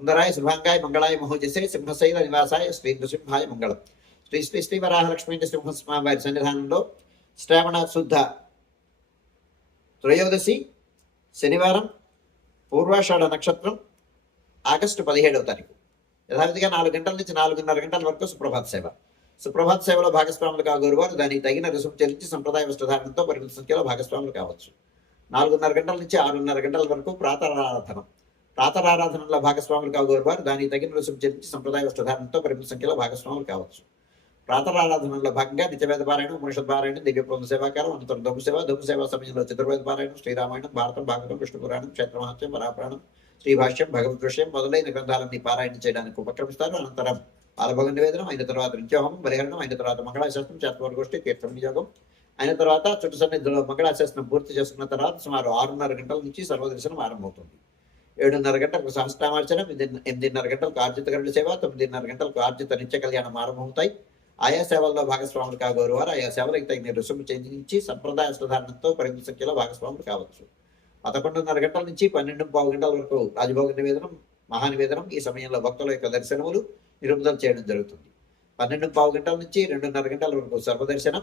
సుందరాయ శుభాంగాయ మంగళాయ మహోజసే సింహశైల నివాసాయ శ్రీ నృసింహాయ మంగళం. శ్రీ శ్రీ శ్రీ వరాహలక్ష్మీ సింహస్వామి వారి సన్నిధానంలో శ్రావణ శుద్ధ త్రయోదశి శనివారం పూర్వాషాఢ నక్షత్రం ఆగస్టు పదిహేడవ తారీఖు. యథావిధిగా నాలుగు గంటల నుంచి నాలుగున్నర గంటల వరకు సుప్రభాత్ సేవ. సుప్రభాత్ సేవలో భాగస్వాములు కాగోరు వారు దానికి తగిన రుసుము చెల్లించి సంప్రదాయ వస్త్రధారణతో పరిమిత సంఖ్యలో భాగస్వాములు కావచ్చు. నాలుగున్నర గంటల నుంచి ఆరున్నర గంటల వరకు ప్రాతరారాధన ప్రాతరారాధనలో భాగస్వాములు కాగోరు వారు. దానికి తగిన రుసుము చెల్లించి సంప్రదాయ వస్త్రధారణతో పరిమిత సంఖ్యలో భాగస్వాములు కావచ్చు. ప్రాతరారాధనలో భాగంగా నిత్యవేద పారాయణం మనుషుల పారాయణం దివ్య బృంద సేవాకారం అనంతరం దుమ్ము సేవ దుమ్ము సేవ సమయంలో చతుర్వేద పారాయణం శ్రీరామాయణం భారతం భాగవతం విష్ణు పురాణం క్షేత్రమహత్యం వరాపురాణం శ్రీభాష్యం భగవద్ విషయం మొదలైన గ్రంథాలన్నీ పారాయణ చేయడానికి ఉపక్రమిస్తారు. అనంతరం పాలభోగ నివేదనం అయిన తర్వాత నిత్యోహం బలిహరణం అయిన తర్వాత మంగళాశాస్త్రం చేతవర్గోష్ఠి తీర్థం వినియోగం. అయిన తర్వాత చుట్టు సన్నిధిలో మంగళాశాస్త్రం పూర్తి చేసుకున్న తర్వాత సుమారు ఆరున్నర గంటల నుంచి సర్వదర్శనం ఆరంభమవుతుంది. ఏడున్నర గంటలకు సహస్రామార్చనం ఎనిమిదిన్నర గంటలకు ఆర్జిత గరుడ సేవ తొమ్మిదిన్నర గంటలకు ఆర్జిత నిత్య కళ్యాణం ఆరంభమవుతాయి. ఆయా సేవల్లో భాగస్వాములు కాగోరు వారు. ఆయా సేవలకు తగిన రుసుము చెల్లించి సంప్రదాయ సాధారణతో పరిమిత సంఖ్యలో భాగస్వాములు కావచ్చు. పదకొండున్నర గంటల నుంచి పన్నెండు పావు గంటల వరకు రాజభోగ నివేదనం మహానివేదనం ఈ సమయంలో భక్తుల యొక్క దర్శనములు నిరుపదలు చేయడం జరుగుతుంది. పన్నెండు పావు గంటల నుంచి రెండున్నర గంటల వరకు సర్వదర్శనం